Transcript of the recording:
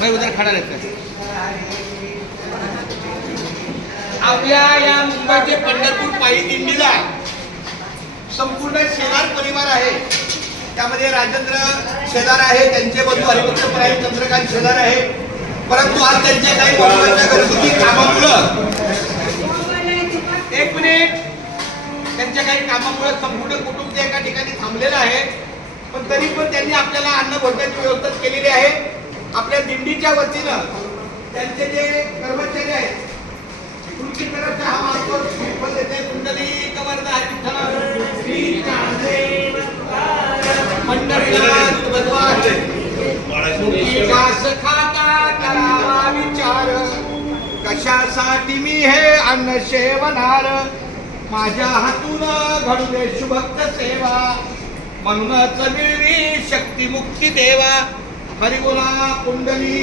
मैं उधर खड़ा रहता है. आपल्या या मुंबईचे पंढरपूर पायी दिंडीला संपूर्ण शेलार परिवार आहे. त्यामध्ये राजेंद्र शेलार आहे, त्यांचे बंधू हरिभक्त परायण चंद्रकांत शेलार आहे. परंतु आज त्यांच्या काही महत्त्वाच्या घरगुती कामामुळं एक मिनिट त्यांच्या काही कामामुळे संपूर्ण कुटुंब ते एका ठिकाणी थांबलेलं आहे. पण तरी पण त्यांनी आपल्याला अन्न भोजनाची व्यवस्था केलेली आहे. आपल्या दिंडीच्या वतीनं त्यांचे जे कर्मचारी आहेत तुमची तरफ हा मार्ग फल देते. कुंडली कवरदा पंढरीनाथ भगवान खाता करावा विचार कशासाठी मी हे अन्न सेवनार. माझ्या हातून घडू दे शुभक्त सेवा म्हणूनच मिळवी शक्ती मुक्ती देवा. हरिगुणा कुंडली